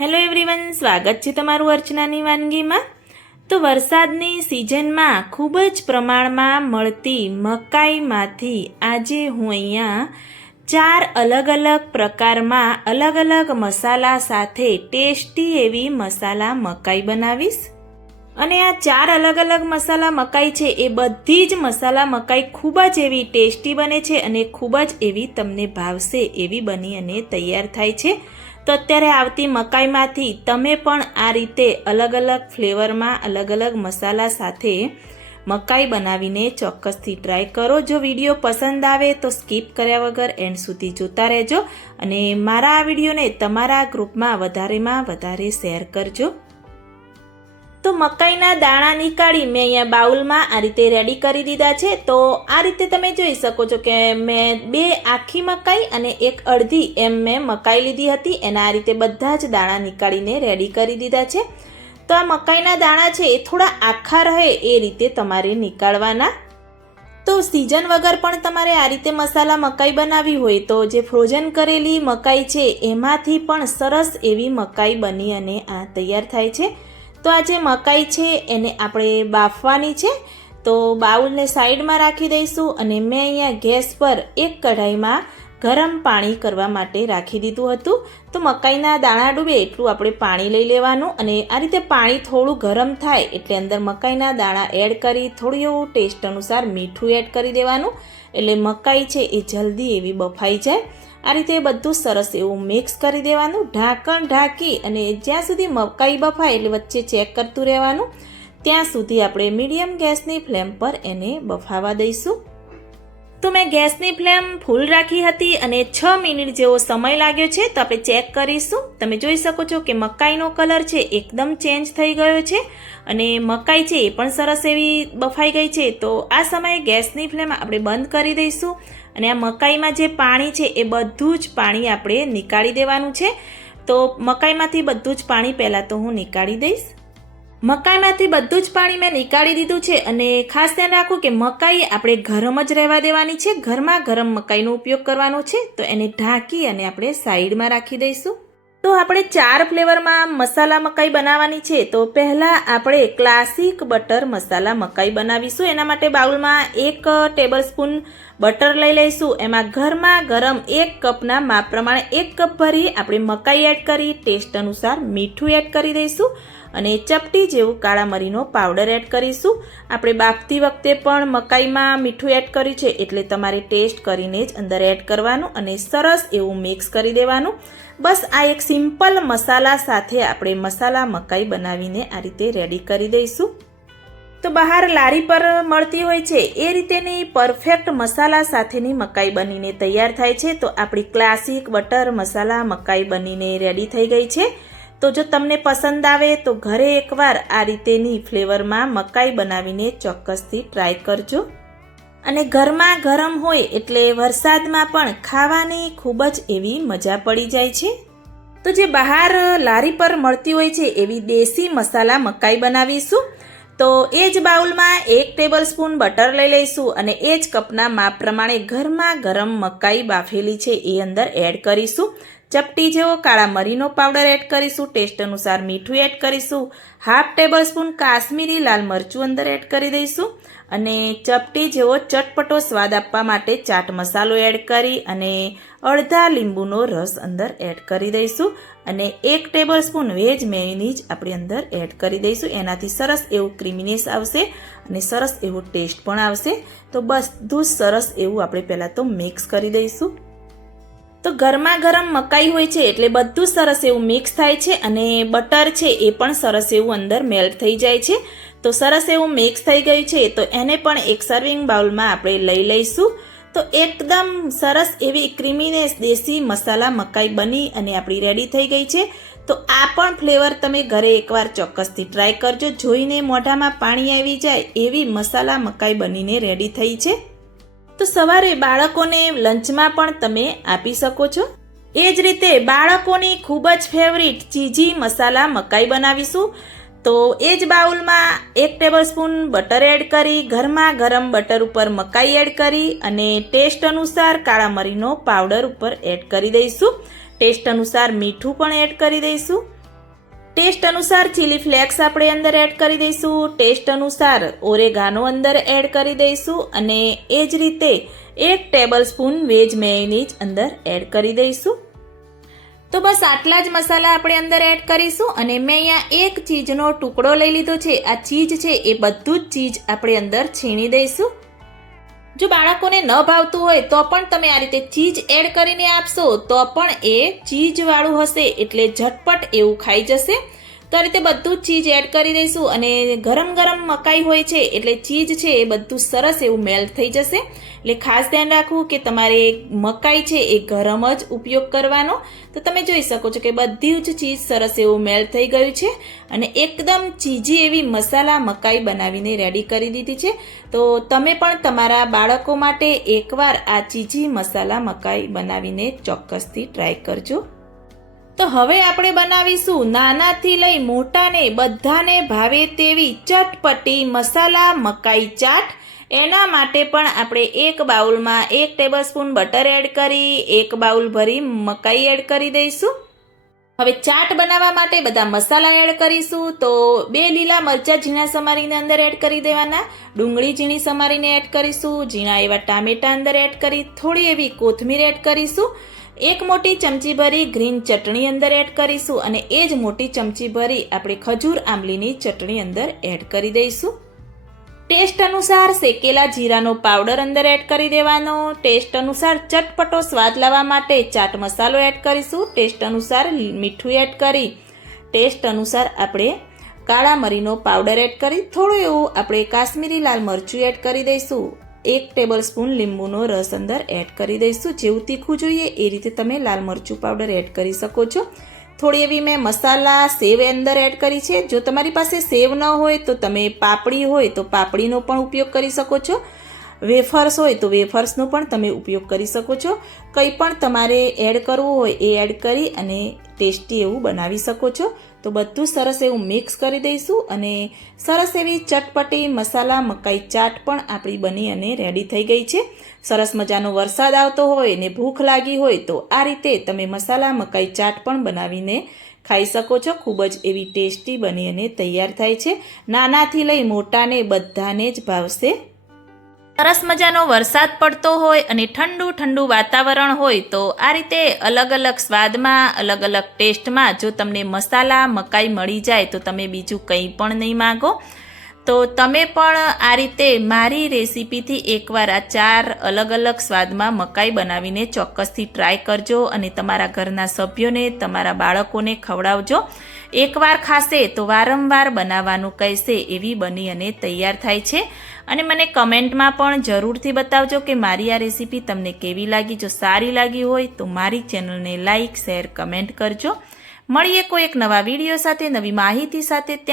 Hello everyone, સ્વાગત છે તમારું અર્ચનાની વાનગીમાં। તો વરસાદની સિઝનમાં ખૂબ જ પ્રમાણમાં મળતી મકાઈમાંથી આજે હું અહીંયા 4 અલગ અલગ પ્રકારમાં અલગ અલગ મસાલા સાથે ટેસ્ટી એવી મસાલા મકાઈ બનાવીશ। અને આ 4 અલગ અલગ મસાલા મકાઈ છે એ બધી જ મસાલા મકાઈ ખૂબ જ એવી ટેસ્ટી બને છે અને ખૂબ જ એવી તમને ભાવશે એવી બની અને તૈયાર થાય છે। તો અત્યારે આવતી મકાઈમાંથી તમે પણ આ રીતે અલગ અલગ ફ્લેવરમાં અલગ અલગ મસાલા સાથે મકાઈ બનાવીને ચોક્કસથી ટ્રાય કરો। જો વિડીયો પસંદ આવે તો સ્કીપ કર્યા વગર એન્ડ સુધી જોતા રહેજો અને મારા આ વિડીયોને તમારા ગ્રુપમાં વધારે શેર કરજો। તો મકાઈના દાણા નીકાળી મેં અહીંયા બાઉલમાં આ રીતે રેડી કરી દીધા છે। તો આ રીતે તમે જોઈ શકો છો કે મેં 2 આખી મકાઈ અને 1 અડધી એમ મેં મકાઈ લીધી હતી, એના આ રીતે બધા જ દાણા નીકાળીને રેડી કરી દીધા છે। તો આ મકાઈના દાણા છે એ થોડા આખા રહે એ રીતે તમારે નીકાળવાના। તો સિઝન વગર પણ તમારે આ રીતે મસાલા મકાઈ બનાવી હોય તો જે ફ્રોઝન કરેલી મકાઈ છે એમાંથી પણ સરસ એવી મકાઈ બની અને આ તૈયાર થાય છે। તો આ જે મકાઈ છે એને આપણે બાફવાની છે। તો બાઉલને સાઈડમાં રાખી દઈશું અને મેં અહીંયા ગેસ પર એક કઢાઈમાં ગરમ પાણી કરવા માટે રાખી દીધું હતું। તો મકાઈના દાણા ડૂબે એટલું આપણે પાણી લઈ લેવાનું અને આ રીતે પાણી થોડું ગરમ થાય એટલે અંદર મકાઈના દાણા એડ કરી થોડું એવું ટેસ્ટ અનુસાર મીઠું એડ કરી દેવાનું, એટલે મકાઈ છે એ જલ્દી એવી બફાઈ જાય। આ રીતે બધું સરસ એવું મિક્સ કરી દેવાનું, ઢાંકણ ઢાંકી અને જ્યાં સુધી મકાઈ બફાય એટલે વચ્ચે ચેક કરતું રહેવાનું, ત્યાં સુધી આપણે મીડિયમ ગેસની ફ્લેમ પર એને બફાવા દઈશું। તો મેં ગેસની ફ્લેમ ફૂલ રાખી હતી અને 6 મિનિટ જેવો સમય લાગ્યો છે। તો આપણે ચેક કરીશું। તમે જોઈ શકો છો કે મકાઈનો કલર છે એકદમ ચેન્જ થઈ ગયો છે અને મકાઈ છે એ પણ સરસ એવી બફાઈ ગઈ છે। તો આ સમયે ગેસની ફ્લેમ આપણે બંધ કરી દઈશું અને આ મકાઈમાં જે પાણી છે એ બધું જ પાણી આપણે નીકાળી દેવાનું છે। તો મકાઈમાંથી બધું જ પાણી પહેલાં તો હું નીકાળી દઈશ। મકાઈમાંથી બધું જ પાણી મેં નીકાળી દીધું છે અને ખાસ ધ્યાન રાખો કે મકાઈ આપણે ગરમ જ રહેવા દેવાની છે, ગરમા ગરમ મકાઈનો ઉપયોગ કરવાનો છે। તો એને ઢાંકી અને આપણે સાઈડમાં રાખી દઈશું। તો આપણે 4 ફ્લેવરમાં મસાલા મકાઈ બનાવવાની છે। તો પહેલાં આપણે ક્લાસિક બટર મસાલા મકાઈ બનાવીશું। એના માટે બાઉલમાં 1 ટેબલ સ્પૂન બટર લઈ લઈશું। એમાં ગરમા ગરમ 1 કપના માપ પ્રમાણે 1 કપ ભરી આપણે મકાઈ એડ કરી ટેસ્ટ અનુસાર મીઠું એડ કરી દઈશું અને ચપટી જેવું કાળા મરીનો પાવડર એડ કરીશું। આપણે બાફતી વખતે પણ મકાઈમાં મીઠું એડ કર્યું છે એટલે તમારે ટેસ્ટ કરીને જ અંદર એડ કરવાનું અને સરસ એવું મિક્સ કરી દેવાનું। બસ આ એક સિમ્પલ મસાલા સાથે આપણે મસાલા મકાઈ બનાવીને આ રીતે રેડી કરી દઈશું। તો બહાર લારી પર મળતી હોય છે એ રીતેની પરફેક્ટ મસાલા સાથેની મકાઈ બનીને તૈયાર થાય છે। તો આપણી ક્લાસિક બટર મસાલા મકાઈ બનીને રેડી થઈ ગઈ છે। તો જો તમને પસંદ આવે તો ઘરે એકવાર આ રીતેની ફ્લેવરમાં મકાઈ બનાવીને ચોક્કસથી ટ્રાય કરજો અને ગરમા ગરમ હોય એટલે વરસાદમાં પણ ખાવાની ખૂબ જ એવી મજા પડી જાય છે। તો જે બહાર લારી પર મળતી હોય છે એવી દેશી મસાલા મકાઈ બનાવીશું। તો એ જ બાઉલમાં 1 ટેબલ સ્પૂન બટર લઈ લઈશું અને એ જ કપના માપ પ્રમાણે ગરમા ગરમ મકાઈ બાફેલી છે એ અંદર એડ કરીશું। ચપટી જેવો કાળા મરીનો પાવડર એડ કરીશું, ટેસ્ટ અનુસાર મીઠું એડ કરીશું, 1/2 ટેબલ સ્પૂન કાશ્મીરી લાલ મરચું અંદર એડ કરી દઈશું અને ચપટી જેવો ચટપટો સ્વાદ આપવા માટે ચાટ મસાલો એડ કરી અને અડધા લીંબુનો રસ અંદર એડ કરી દઈશું અને 1 ટેબલ સ્પૂન વેજ મેયોનીઝ આપણે અંદર એડ કરી દઈશું। એનાથી સરસ એવું ક્રીમીનેસ આવશે અને સરસ એવો ટેસ્ટ પણ આવશે। તો બધું સરસ એવું આપણે પહેલાં તો મિક્સ કરી દઈશું। તો ગરમા ગરમ મકાઈ હોય છે એટલે બધું સરસ એવું મિક્સ થાય છે અને બટર છે એ પણ સરસ એવું અંદર મેલ્ટ થઈ જાય છે। તો સરસ એવું મિક્સ થઈ ગયું છે તો એને પણ એક સર્વિંગ બાઉલમાં આપણે લઈ લઈશું। તો એકદમ સરસ એવી ક્રીમીનેસ દેશી મસાલા મકાઈ બની અને આપણી રેડી થઈ ગઈ છે। તો આ પણ ફ્લેવર તમે ઘરે એકવાર ચોક્કસથી ટ્રાય કરજો, જોઈને મોઢામાં પાણી આવી જાય એવી મસાલા મકાઈ બનીને રેડી થઈ છે। તો સવારે બાળકોને લંચમાં પણ તમે આપી શકો છો। એ જ રીતે બાળકોની ખૂબ જ ફેવરિટ ચીઝી મસાલા મકાઈ બનાવીશું। તો એ જ બાઉલમાં 1 ટેબલ સ્પૂન બટર એડ કરી ગરમા ગરમ બટર ઉપર મકાઈ એડ કરી અને ટેસ્ટ અનુસાર કાળા મરીનો પાવડર ઉપર એડ કરી દઈશું, ટેસ્ટ અનુસાર મીઠું પણ એડ કરી દઈશું ટેસ્ટ અનુસાર ચીલી ફ્લેક્સ આપણે અંદર એડ કરી દઈશું, ટેસ્ટ અનુસાર ઓરેગાનો અંદર એડ કરી દઈશું અને એ જ રીતે 1 ટેબલ સ્પૂન વેજ મેયોનીઝ અંદર એડ કરી દઈશું. તો બસ આટલા જ મસાલા આપણે અંદર એડ કરીશું અને મેં અહીંયા 1 ચીઝનો ટુકડો લઈ લીધો છે. આ ચીઝ છે એ બધું જ ચીઝ આપણે અંદર છીણી દઈશું. જો બાળકોને ન ભાવતું હોય તો પણ તમે આ રીતે ચીઝ એડ કરીને આપશો તો પણ એ ચીઝવાળું હશે એટલે ઝટપટ એવું ખાઈ જશે. તો આ રીતે બધું જ ચીઝ એડ કરી દઈશું અને ગરમ ગરમ મકાઈ હોય છે એટલે ચીઝ છે એ બધું સરસ એવું મેલ્ટ થઈ જશે. એટલે ખાસ ધ્યાન રાખવું કે તમારે મકાઈ છે એ ગરમ જ ઉપયોગ કરવાનો. તો તમે જોઈ શકો છો કે બધી જ ચીઝ સરસ એવું મેલ્ટ થઈ ગયું છે અને એકદમ ચીઝી એવી મસાલા મકાઈ બનાવીને રેડી કરી દીધી છે. તો તમે પણ તમારા બાળકો માટે એકવાર આ ચીઝી મસાલા મકાઈ બનાવીને ચોક્કસથી ટ્રાય કરજો. તો હવે આપણે બનાવીશું નાનાથી લઈ મોટાને બધાને ભાવે તેવી ચટપટી મસાલા મકાઈ ચાટ. એના માટે પણ આપણે 1 બાઉલમાં 1 ટેબલ સ્પૂન બટર એડ કરી 1 બાઉલ ભરી મકાઈ એડ કરી દઈશું. હવે ચાટ બનાવવા માટે બધા મસાલા એડ કરીશું. તો 2 લીલા મરચાં ઝીણા સમારીને અંદર એડ કરી દેવાના, ડુંગળી ઝીણી સમારીને એડ કરીશું, ઝીણા એવા ટામેટા અંદર એડ કરી થોડી એવી કોથમીર એડ કરીશું, 1 મોટી ચમચી ભરી ગ્રીન ચટણી અંદર એડ કરીશું અને એ જ મોટી ચમચી ભરી આપણે ખજૂર આંબલીની ચટણી અંદર એડ કરી દઈશું. ટેસ્ટ અનુસાર શેકેલા જીરાનો પાવડર અંદર એડ કરી દેવાનો. ટેસ્ટ અનુસાર ચટપટો સ્વાદ લાવવા માટે ચાટ મસાલો એડ કરીશું. ટેસ્ટ અનુસાર મીઠું એડ કરી ટેસ્ટ અનુસાર આપણે કાળા મરીનો પાવડર એડ કરી થોડું એવું આપણે કાશ્મીરી લાલ મરચું એડ કરી દઈશું. 1 ટેબલ સ્પૂન લીંબુનો રસ અંદર એડ કરી દઈશું. જેવું તીખું જોઈએ એ રીતે તમે લાલ મરચું પાવડર એડ કરી શકો છો. થોડી એવી મેં મસાલા સેવ અંદર એડ કરી છે. જો તમારી પાસે સેવ ન હોય તો તમે પાપડી હોય તો પાપડીનો પણ ઉપયોગ કરી શકો છો. વેફર્સ હોય તો વેફર્સનો પણ તમે ઉપયોગ કરી શકો છો. કંઈ પણ તમારે એડ કરવું હોય એ એડ કરી અને ટેસ્ટી એવું બનાવી શકો છો. તો બધું સરસ એવું મિક્સ કરી દઈશું અને સરસ એવી ચટપટી મસાલા મકાઈ ચાટ પણ આપણી બની અને રેડી થઈ ગઈ છે. સરસ મજાનો વરસાદ આવતો હોય ને ભૂખ લાગી હોય તો આ રીતે તમે મસાલા મકાઈ ચાટ પણ બનાવીને ખાઈ શકો છો. ખૂબ જ એવી ટેસ્ટી બની અને તૈયાર થાય છે. નાનાથી લઈ મોટાને બધાને જ ભાવશે. સરસ મજાનો વરસાદ પડતો હોય અને ઠંડુ ઠંડુ વાતાવરણ હોય તો આ રીતે અલગ અલગ સ્વાદમાં અલગ અલગ ટેસ્ટમાં જો તમને મસાલા મકાઈ મળી જાય તો તમે બીજું કંઈ પણ નહીં માગો. તો તમે પણ આ રીતે મારી રેસીપીથી એકવાર આ 4 અલગ અલગ સ્વાદમાં મકાઈ બનાવીને ચોક્કસથી ટ્રાય કરજો અને તમારા ઘરના સભ્યોને તમારા બાળકોને ખવડાવજો. એકવાર ખાશે તો વારંવાર બનાવવાનું કહેશે એવી બની અને તૈયાર થાય છે. અને મને કમેન્ટમાં પણ જરૂરથી બતાવજો કે મારી આ રેસીપી તમને કેવી લાગી. જો સારી લાગી હોય તો મારી ચેનલને લાઇક શેર કમેન્ટ કરજો. મળીએ કોઈ એક નવા વિડીયો સાથે નવી માહિતી સાથે.